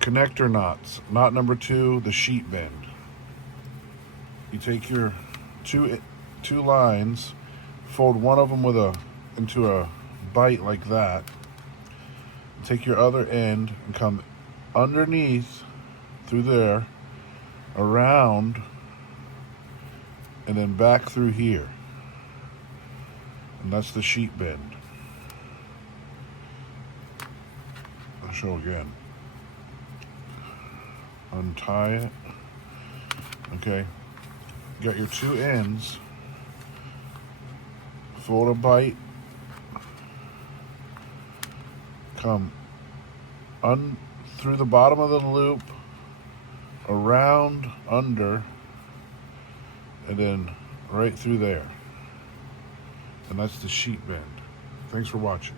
connector knots. Knot number 2, the sheet bend. You take your two lines, fold one of them into a bite like that. Take your other end and come underneath through there, around, and then back through here. And that's the sheet bend. I'll show again. Untie it. Okay. You got your two ends. Fold a bite. Come through the bottom of the loop, around, under, and then right through there. And that's the sheet bend. Thanks for watching.